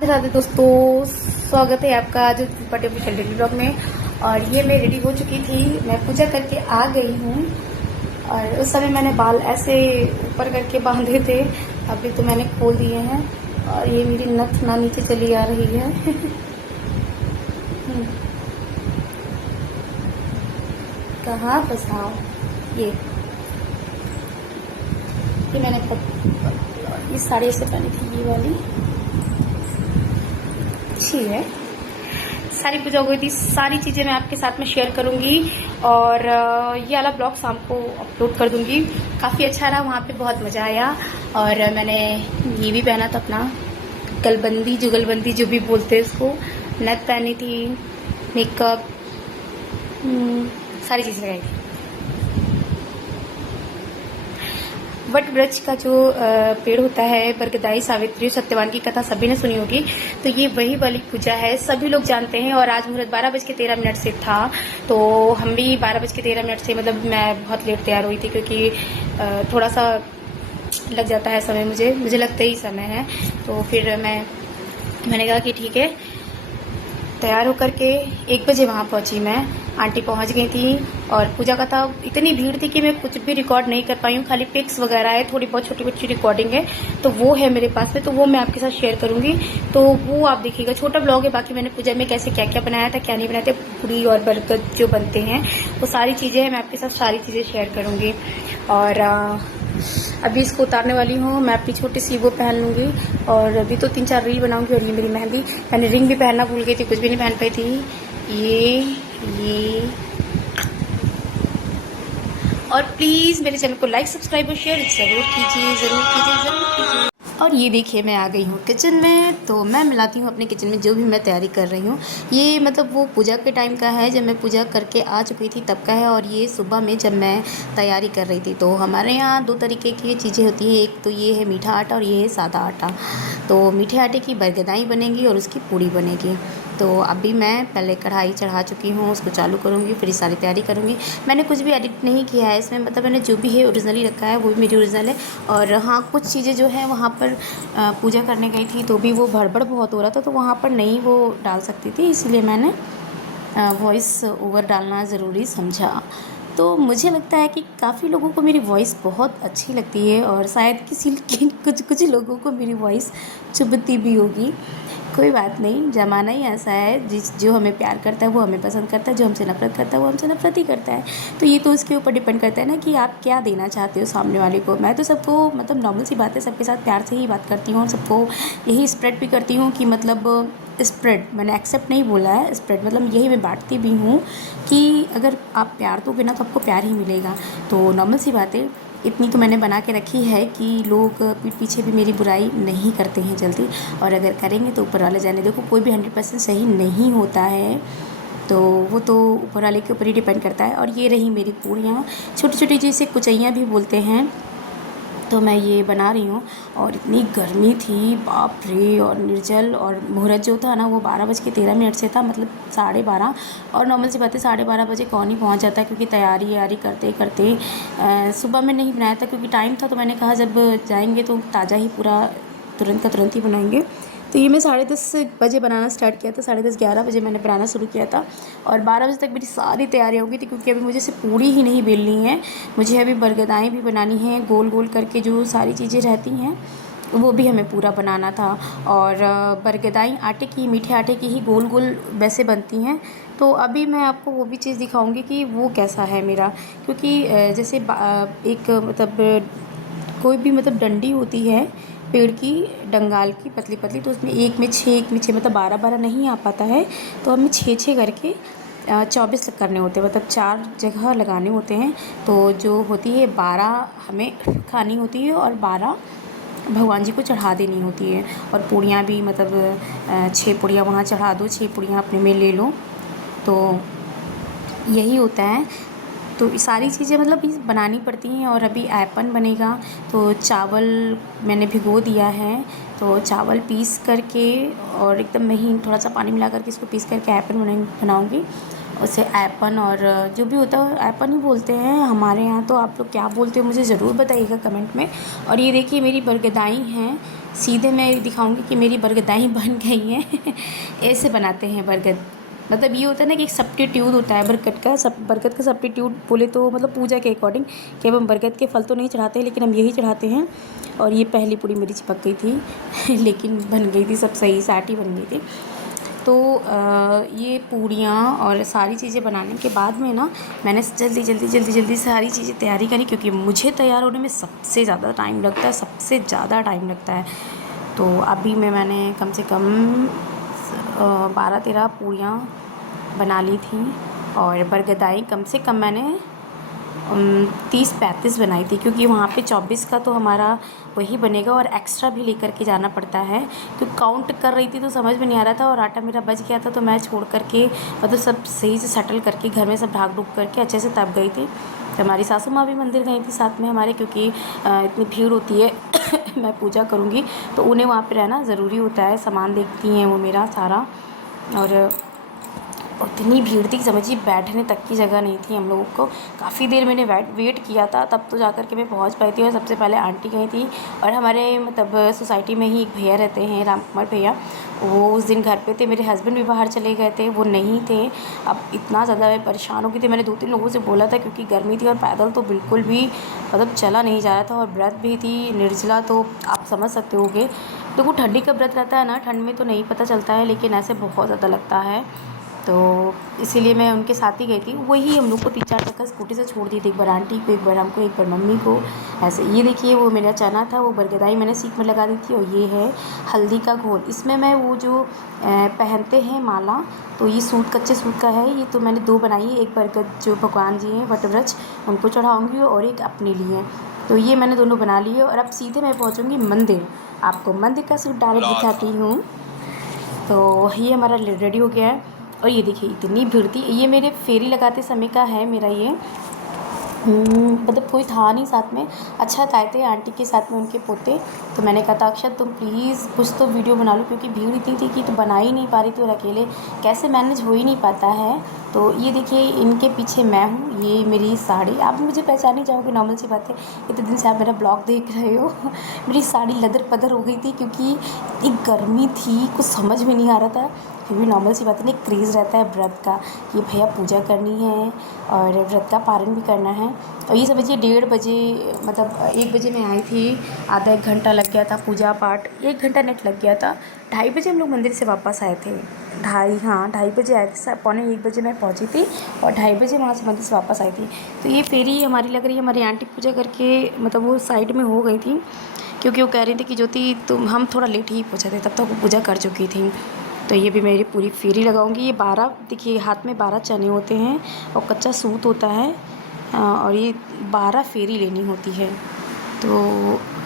राधे राधे दोस्तों, स्वागत है आपका आज पटे ऑफिशियल डेली ब्लॉग में। और ये मैं रेडी हो चुकी थी, मैं पूजा करके आ गई हूँ। और उस समय मैंने बाल ऐसे ऊपर करके बांधे थे, अभी तो मैंने खोल दिए हैं। और ये मेरी नथ ना नीचे चली आ रही है। कहाँ फंसाओ ये मैंने इस साड़ी से पहनी थी, ये वाली अच्छी है। सारी पूजा हो गई थी, सारी चीज़ें मैं आपके साथ में शेयर करूंगी। और ये वाला ब्लॉग शाम को अपलोड कर दूंगी। काफ़ी अच्छा रहा, वहाँ पे बहुत मज़ा आया। और मैंने ये भी पहना था अपना गलबंदी, जुगलबंदी जो भी बोलते हैं उसको, नथ पहनी थी, मेकअप, सारी चीज़ें लगाई थी। वट वृक्ष का जो पेड़ होता है, बरगदाई, सावित्री, सत्यवान की कथा सभी ने सुनी होगी। तो ये वही वाली पूजा है, सभी लोग जानते हैं। और आज मुहूर्त 12:13 से था, तो हम भी 12:13 से, मतलब मैं बहुत लेट तैयार हुई थी क्योंकि थोड़ा सा लग जाता है समय, मुझे लगता ही समय है। तो फिर मैंने कहा कि ठीक है, तैयार होकर के 1 बजे वहाँ पहुँची मैं। आंटी पहुँच गई थी और पूजा का था। इतनी भीड़ थी कि मैं कुछ भी रिकॉर्ड नहीं कर पाई हूँ, खाली पिक्स वगैरह है, थोड़ी बहुत छोटी बच्ची रिकॉर्डिंग है, तो वो है मेरे पास में, तो वो मैं आपके साथ शेयर करूंगी। तो वो आप देखिएगा, छोटा ब्लॉग है। बाकी मैंने पूजा में कैसे क्या क्या बनाया था, क्या नहीं बनाया था, पूरी और बरगद जो बनते हैं, वो सारी चीज़ें हैं, मैं आपके साथ सारी चीज़ें शेयर करूँगी। और अभी इसको उतारने वाली हूँ, मैं अपनी छोटी सी वो पहन लूँगी। और अभी तो 3-4 रील बनाऊंगी। और ये मेरी मेहंदी, मैंने रिंग भी पहनना भूल गई थी, कुछ भी नहीं पहन पाई थी। ये और प्लीज़ मेरे चैनल को लाइक, सब्सक्राइब और शेयर ज़रूर कीजिए, ज़रूर कीजिए। और ये देखिए, मैं आ गई हूँ किचन में। तो मैं मिलाती हूँ अपने किचन में जो भी मैं तैयारी कर रही हूँ। ये मतलब वो पूजा के टाइम का है, जब मैं पूजा करके आ चुकी थी तब का है। और ये सुबह में जब मैं तैयारी कर रही थी। तो हमारे यहाँ 2 तरीके की चीज़ें होती हैं, एक तो ये है मीठा आटा और ये है सादा आटा। तो मीठे आटे की बरगदाई बनेगी और उसकी पूड़ी बनेगी। तो अभी मैं पहले कढ़ाई चढ़ा चुकी हूँ, उसको चालू करूँगी, फिर सारी तैयारी करूँगी। मैंने कुछ भी एडिट नहीं किया है इसमें, मतलब मैंने जो भी है ओरिजिनली रखा है, वो भी मेरी ओरिजिनल है। और हाँ, कुछ चीज़ें जो है वहाँ पर पूजा करने गई थी तो भी वो भड़बड़ बहुत हो रहा था, तो वहाँ पर नहीं वो डाल सकती थी, इसलिए मैंने वॉइस ओवर डालना ज़रूरी समझा। तो मुझे लगता है कि काफ़ी लोगों को मेरी वॉइस बहुत अच्छी लगती है, और शायद कुछ लोगों को मेरी वॉइस चुभती भी होगी। कोई बात नहीं, ज़माना ही ऐसा है, जो हमें प्यार करता है वो हमें पसंद करता है, जो हमसे नफ़रत करता है वो हमसे नफ़रत ही करता है। तो ये तो उसके ऊपर डिपेंड करता है ना कि आप क्या देना चाहते हो सामने वाले को। मैं तो सबको, मतलब नॉर्मल सी बात है, सबके साथ प्यार से ही बात करती हूँ और सबको यही स्प्रेड भी करती हूँ कि मतलब स्प्रेड, मैंने एक्सेप्ट नहीं बोला है, स्प्रेड मतलब यही मैं बांटती भी हूँ कि अगर आप प्यार दोगे ना तो आपको प्यार ही मिलेगा। तो नॉर्मल सी बात है, इतनी तो मैंने बना के रखी है कि लोग पीठ पीछे भी मेरी बुराई नहीं करते हैं जल्दी। और अगर करेंगे तो ऊपर वाले जाने, देखो कोई भी 100% सही नहीं होता है, तो वो तो ऊपर वाले के ऊपर ही डिपेंड करता है। और ये रही मेरी पूड़ियाँ, छोटी छोटी, जिसे कुचैयाँ भी बोलते हैं। तो मैं ये बना रही हूँ। और इतनी गर्मी थी, बाप रे। और निर्जल, और मुहूर्त जो था ना वो 12:13 से था, मतलब 12:30। और नॉर्मल सी बात है, 12:30 बजे कौन ही पहुँच जाता है, क्योंकि तैयारी करते करते सुबह में नहीं बनाया था क्योंकि टाइम था। तो मैंने कहा जब जाएंगे तो ताज़ा ही पूरा तुरंत का तुरंत ही बनाएंगे। तो ये मैं 10:30 बजे बनाना स्टार्ट किया था, 10:30-11 बजे मैंने बनाना शुरू किया था। और 12 बजे तक मेरी सारी तैयारी हो गई थी, क्योंकि अभी मुझे सिर्फ पूड़ी ही नहीं बेलनी है, मुझे अभी बरगदाएँ भी बनानी हैं, गोल गोल करके जो सारी चीज़ें रहती हैं वो भी हमें पूरा बनाना था। और बरगदाई आटे की, मीठे आटे की ही गोल गोल वैसे बनती हैं। तो अभी मैं आपको वो भी चीज़ दिखाऊंगी कि वो कैसा है मेरा, क्योंकि जैसे एक मतलब कोई भी मतलब डंडी होती है पेड़ की, डंगाल की, पतली पतली, तो उसमें एक में 6 मतलब 12-12 नहीं आ पाता है, तो हमें 6-6 करके 24 करने होते हैं, मतलब 4 जगह लगाने होते हैं। तो जो होती है 12 हमें खानी होती है और 12 भगवान जी को चढ़ा देनी होती है। और पूड़ियाँ भी, मतलब 6 पूड़ियाँ वहाँ चढ़ा दो, 6 पूड़ियाँ अपने में ले लो, तो यही होता है। तो सारी चीज़ें मतलब बनानी पड़ती हैं। और अभी ऐपन बनेगा, तो चावल मैंने भिगो दिया है, तो चावल पीस करके और एकदम महीन थोड़ा सा पानी मिला करके इसको पीस करके ऐपन बनाऊँगी। उसे ऐपन, और जो भी होता है ऐपन ही बोलते हैं हमारे यहाँ। तो आप लोग क्या बोलते हो मुझे ज़रूर बताइएगा कमेंट में। और ये देखिए मेरी बरगदाई हैं, सीधे मैं दिखाऊंगी कि मेरी बरगदाएँ बन गई हैं। ऐसे बनाते हैं बरगद, मतलब ये होता है ना कि एक सब्स्टिट्यूट होता है बरगद का सब्स्टिट्यूट बोले तो मतलब पूजा के अकॉर्डिंग कि अब हम बरगद के फल तो नहीं चढ़ाते लेकिन हम यही चढ़ाते हैं। और ये पहली पूड़ी मेरी चिपक गई थी लेकिन बन गई थी, सब सही साटी बन गई थी। तो ये पूड़ियाँ और सारी चीज़ें बनाने के बाद में ना मैंने जल्दी सारी चीज़ें तैयारी करी, क्योंकि मुझे तैयार होने में सबसे ज़्यादा टाइम लगता है, सबसे ज़्यादा टाइम लगता है। तो अभी मैंने कम से कम 12-13 पूड़ियाँ बना ली थी और बरगदाई कम से कम मैंने 30-35 बनाई थी, क्योंकि वहाँ पे 24 का तो हमारा वही बनेगा और एक्स्ट्रा भी लेकर के जाना पड़ता है। तो काउंट कर रही थी तो समझ में नहीं आ रहा था और आटा मेरा बच गया था, तो मैं छोड़ करके मतलब सब सही से सेटल करके घर में सब ढाक ढूक करके अच्छे से तब गई थी। तो हमारी सासू माँ भी मंदिर गई थी साथ में हमारे, क्योंकि इतनी भीड़ होती है मैं पूजा करूँगी तो उन्हें वहाँ पर रहना ज़रूरी होता है, सामान देखती हैं वो मेरा सारा। और इतनी भीड़ थी, समझिए बैठने तक की जगह नहीं थी हम लोगों को। काफ़ी देर मैंने वेट किया था, तब तो जा कर के मैं पहुंच पाई थी। और सबसे पहले आंटी गई थी और हमारे मतलब सोसाइटी में ही एक भैया रहते हैं, राम कुमार भैया, वो उस दिन घर पे थे। मेरे हस्बैंड भी बाहर चले गए थे, वो नहीं थे। अब इतना ज़्यादा मैं परेशान हो गई थी, मैंने 2-3 लोगों से बोला था क्योंकि गर्मी थी और पैदल तो बिल्कुल भी मतलब चला नहीं जा रहा था, और व्रत भी थी निर्जला, तो आप समझ सकते होगे। देखो ठंडी का व्रत रहता है ना, ठंड में तो नहीं पता चलता है लेकिन ऐसे बहुत ज़्यादा लगता है, तो इसीलिए मैं उनके साथ ही गई थी। वही हम लोग को 3-4 चक्कर स्कूटी से छोड़ दी थी, एक बार आंटी को, एक बार हमको, एक बार मम्मी को। ऐसे ये देखिए वो मेरा चना था, वो बरगदाई मैंने सीख में लगा दी थी। और ये है हल्दी का घोल, इसमें मैं वो जो पहनते हैं माला, तो ये सूट कच्चे सूट का है। ये तो मैंने 2 बनाई है, एक बरगद जो भगवान जी हैं वटवृक्ष उनको चढ़ाऊँगी और एक अपने लिए। तो ये मैंने दोनों बना लिए और अब सीधे मैं पहुँचूँगी मंदिर। आपको मंदिर का सूट डायरेक्ट दिखाती हूँ। तो ये हमारा रेडी हो गया है और ये देखिए इतनी भीड़ थी। ये मेरे फेरी लगाते समय का है मेरा ये, मतलब कोई था नहीं साथ में। अच्छा आए थे आंटी के साथ में उनके पोते, तो मैंने कहा था अक्षत तुम प्लीज़ कुछ तो वीडियो बना लो, क्योंकि भीड़ इतनी थी कि तो बना ही नहीं पा रही थी और अकेले कैसे मैनेज हो ही नहीं पाता है। तो ये देखिए इनके पीछे मैं हूँ, ये मेरी साड़ी, आप मुझे पहचान ही जाओगे, नॉर्मल सी बात है। इतने दिन से आप मेरा ब्लॉग देख रहे हो मेरी साड़ी लदर पदर हो गई थी क्योंकि इतनी गर्मी थी, कुछ समझ में नहीं आ रहा था। फिर भी नॉर्मल सी बात है ना, क्रेज़ रहता है व्रत का, ये भैया पूजा करनी है और व्रत का पारण भी करना है। और ये समझिए 1:30 बजे, मतलब 1 बजे मैं आई थी, आधा 1 घंटा लग गया था पूजा पाठ, 1 घंटा नेट लग गया था। 2:30 बजे हम लोग मंदिर से वापस आए थे, 2:30 बजे आए थे, 1:45 बजे मैं पहुंची थी और 2:30 बजे वहाँ से मंदिर से वापस आई थी। तो ये फेरी हमारी लग रही है, हमारी आंटी पूजा करके मतलब वो साइड में हो गई थी, क्योंकि वो कह रही थी कि ज्योति तुम, हम थोड़ा लेट ही पहुँचे थे, तब तक वो पूजा कर चुकी थी। तो ये भी मेरी पूरी फेरी लगाऊंगी। ये 12, देखिए हाथ में 12 चने होते हैं और कच्चा सूत होता है, और ये 12 फेरी लेनी होती है। तो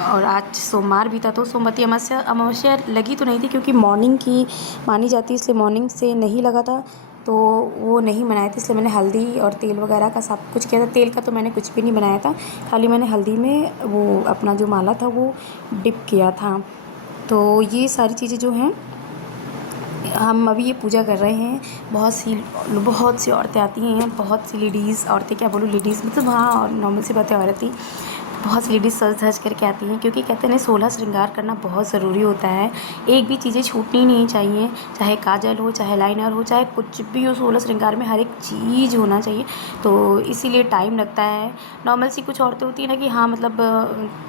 और आज सोमवार भी था, तो सोमवती अमावस्या लगी तो नहीं थी क्योंकि मॉर्निंग की मानी जाती है, इसलिए मॉर्निंग से नहीं लगा था, तो वो नहीं बनाए थे, इसलिए मैंने हल्दी और तेल वगैरह का सब कुछ किया था। तेल का तो मैंने कुछ भी नहीं बनाया था, खाली मैंने हल्दी में वो अपना जो माला था वो डिप किया था। तो ये सारी चीज़ें जो हैं हम अभी ये पूजा कर रहे हैं। बहुत सी औरतें आती हैं, बहुत सी लेडीज़, औरतें क्या बोलूँ, लेडीज़ मतलब हाँ नॉर्मल सी बात है, औरत ही बहुत सी लेडीज़ सज धज करके आती हैं, क्योंकि कहते हैं 16 श्रृंगार करना बहुत ज़रूरी होता है। एक भी चीज़ें छूटनी नहीं चाहिए, चाहे काजल हो, चाहे लाइनर हो, चाहे कुछ भी हो, 16 श्रृंगार में हर एक चीज़ होना चाहिए। तो इसीलिए टाइम लगता है। नॉर्मल सी कुछ औरतें होती हैं ना कि हाँ मतलब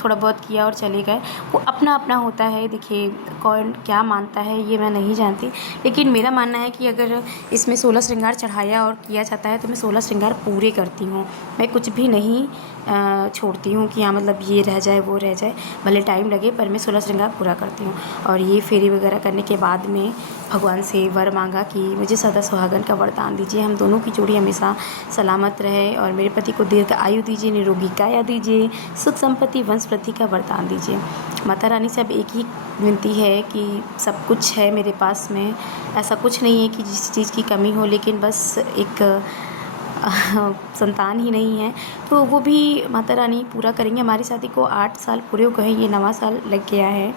थोड़ा बहुत किया और चले गए, वो अपना अपना होता है। देखिए कौन क्या मानता है ये मैं नहीं जानती, लेकिन मेरा मानना है कि अगर इसमें 16 श्रृंगार चढ़ाया और किया जाता है तो मैं 16 श्रृंगार पूरे करती हूँ। मैं कुछ भी नहीं छोड़ती हूँ कि हाँ मतलब ये रह जाए वो रह जाए, भले टाइम लगे, पर मैं 16 श्रृंगार पूरा करती हूँ। और ये फेरी वगैरह करने के बाद में भगवान से वर मांगा कि मुझे सदा सुहागन का वरदान दीजिए, हम दोनों की जोड़ी हमेशा सलामत रहे और मेरे पति को दीर्घ आयु दीजिए, निरोगी काया दीजिए, सुख संपत्ति वंश वृद्धि का वरदान दीजिए। माता रानी से अब एक ही विनती है कि सब कुछ है मेरे पास में, ऐसा कुछ नहीं है कि जिस चीज़ की कमी हो, लेकिन बस एक संतान ही नहीं है, तो वो भी माता रानी पूरा करेंगे। हमारी शादी को 8 साल पूरे हो गए, ये 9वां साल लग गया है।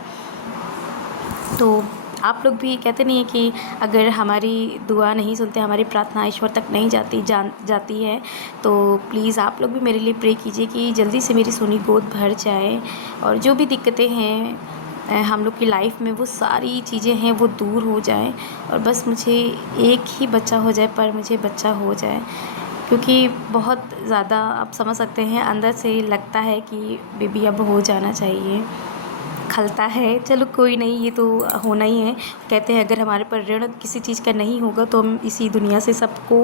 तो आप लोग भी कहते नहीं है कि अगर हमारी दुआ नहीं सुनते, हमारी प्रार्थना ईश्वर तक नहीं जाती है, तो प्लीज़ आप लोग भी मेरे लिए प्रे कीजिए कि जल्दी से मेरी सोनी गोद भर जाए और जो भी दिक्कतें हैं हम लोग की लाइफ में वो सारी चीज़ें हैं वो दूर हो जाएं और बस मुझे एक ही बच्चा हो जाए, पर मुझे बच्चा हो जाए, क्योंकि बहुत ज़्यादा आप समझ सकते हैं अंदर से लगता है कि बेबी अब हो जाना चाहिए, खलता है। चलो कोई नहीं, ये तो होना ही है। कहते हैं अगर हमारे पर ऋण किसी चीज़ का नहीं होगा तो हम इसी दुनिया से सबको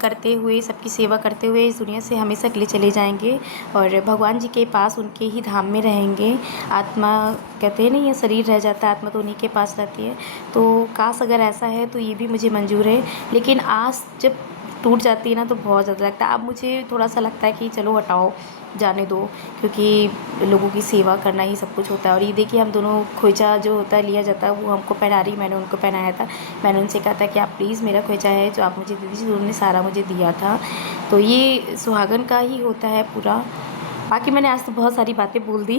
करते हुए, सबकी सेवा करते हुए इस दुनिया से हमेशा के लिए चले जाएंगे और भगवान जी के पास उनके ही धाम में रहेंगे। आत्मा कहते हैं नहीं, ये शरीर रह जाता है, आत्मा तो उन्हीं के पास रहती है। तो काश अगर ऐसा है तो ये भी मुझे मंजूर है, लेकिन आस जब टूट जाती है ना तो बहुत ज़्यादा लगता है। अब मुझे थोड़ा सा लगता है कि चलो हटाओ, जाने दो, क्योंकि लोगों की सेवा करना ही सब कुछ होता है। और ये देखिए हम दोनों खोइचा जो होता है लिया जाता है वो हमको पहना रही, मैंने उनको पहनाया था। मैंने उनसे कहा था कि आप प्लीज़ मेरा खोइचा है जो आप मुझे दी थी, उन्होंने सारा मुझे दिया था। तो ये सुहागन का ही होता है पूरा। बाकी मैंने आज तो बहुत सारी बातें बोल दी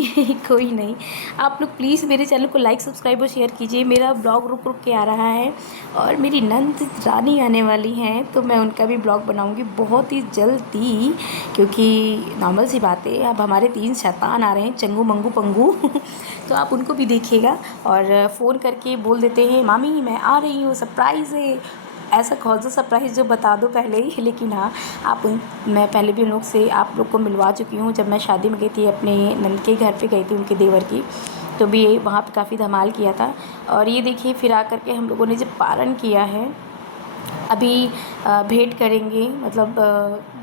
कोई नहीं। आप लोग प्लीज़ मेरे चैनल को लाइक, सब्सक्राइब और शेयर कीजिए। मेरा ब्लॉग रुक रुक के आ रहा है और मेरी नंद रानी आने वाली हैं, तो मैं उनका भी ब्लॉग बनाऊंगी बहुत ही जल्दी, क्योंकि नॉर्मल सी बात है, अब हमारे 3 शैतान आ रहे हैं, चंगू मंगू पंगू तो आप उनको भी देखिएगा और फ़ोन करके बोल देते हैं मामी मैं आ रही हूँ, सरप्राइज़ है। ऐसा कौन सा सरप्राइज़ जो बता दो पहले ही। लेकिन हाँ, मैं पहले भी उन लोग से आप लोग को मिलवा चुकी हूँ। जब मैं शादी में गई थी अपने नंद के घर पे गई थी, उनके देवर की, तो भी वहाँ पे काफ़ी धमाल किया था। और ये देखिए फिर आकर के हम लोगों ने जब पारण किया है, अभी भेंट करेंगे, मतलब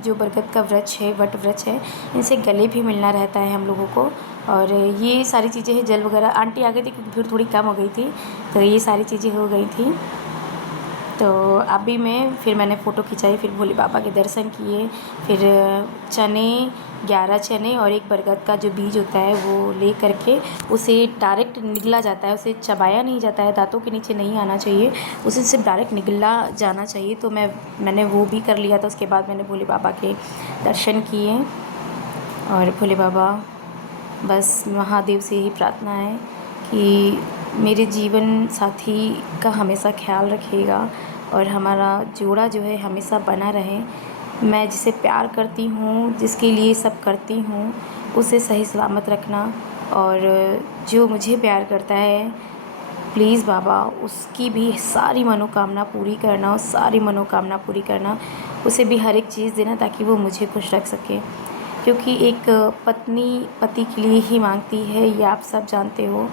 जो बरगद का वृक्ष है, वट वृक्ष है, इनसे गले भी मिलना रहता है हम लोगों को। और ये सारी चीज़ें हैं, जल वगैरह आंटी आ गई थी क्योंकि भीड़ थोड़ी कम हो गई थी, तो ये सारी चीज़ें हो गई थी। तो अभी फिर मैंने फ़ोटो खिंचाई, फिर भोले बाबा के दर्शन किए, फिर चने 11 चने और एक बरगद का जो बीज होता है वो ले करके उसे डायरेक्ट निगला जाता है, उसे चबाया नहीं जाता है, दांतों के नीचे नहीं आना चाहिए, उसे सिर्फ डायरेक्ट निगला जाना चाहिए। तो मैंने वो भी कर लिया था। उसके बाद मैंने भोले बाबा के दर्शन किए और भोले बाबा, बस महादेव से ही प्रार्थना है कि मेरे जीवन साथी का हमेशा ख्याल रखिएगा और हमारा जोड़ा जो है हमेशा बना रहे। मैं जिसे प्यार करती हूँ, जिसके लिए सब करती हूँ, उसे सही सलामत रखना, और जो मुझे प्यार करता है प्लीज़ बाबा उसकी भी सारी मनोकामना पूरी करना, और सारी मनोकामना पूरी करना, उसे भी हर एक चीज़ देना ताकि वो मुझे खुश रख सके। क्योंकि एक पत्नी पति के लिए ही मांगती है, ये आप सब जानते हो।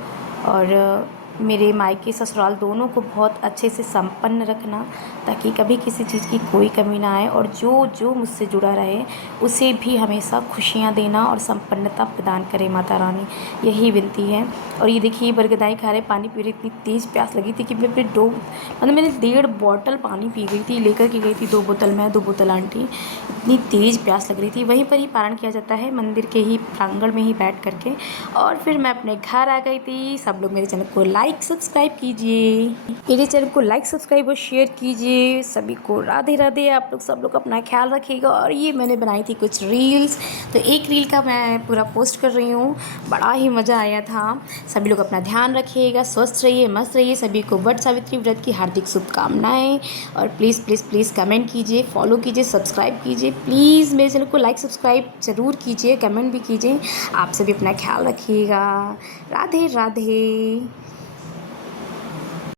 और मेरे मायके ससुराल दोनों को बहुत अच्छे से संपन्न रखना ताकि कभी किसी चीज़ की कोई कमी ना आए, और जो जो मुझसे जुड़ा रहे उसे भी हमेशा खुशियाँ देना और संपन्नता प्रदान करे माता रानी, यही विनती है। और ये देखिए बरगदाई खा रहे, पानी पी रहे, इतनी तेज़ प्यास लगी थी कि मैं फिर मैंने 1.5 बॉटल पानी पी गई थी, लेकर के गई थी 2 बोतल मैं, 2 बोतल आंटी, इतनी तेज़ प्यास लग रही थी। वहीं पर ही पारण किया जाता है मंदिर के ही प्रांगण में ही बैठ करके। और फिर मैं अपने घर आ गई थी। सब लोग मेरे चैनल को लाइक सब्सक्राइब कीजिए, मेरे चैनल को लाइक सब्सक्राइब और शेयर कीजिए। सभी को राधे राधे। आप लोग सब लोग अपना ख्याल रखिएगा। और ये मैंने बनाई थी कुछ रील्स, तो एक रील का मैं पूरा पोस्ट कर रही हूँ, बड़ा ही मज़ा आया था। सभी लोग अपना ध्यान रखिएगा, स्वस्थ रहिए, मस्त रहिए। सभी को वट सावित्री व्रत की हार्दिक शुभकामनाएं। और प्लीज़ प्लीज़ प्लीज़ कमेंट कीजिए, फॉलो कीजिए, सब्सक्राइब कीजिए। प्लीज़ मेरे चैनल को लाइक सब्सक्राइब ज़रूर कीजिए, कमेंट भी कीजिए। आप सभी अपना ख्याल रखिएगा। राधे राधे।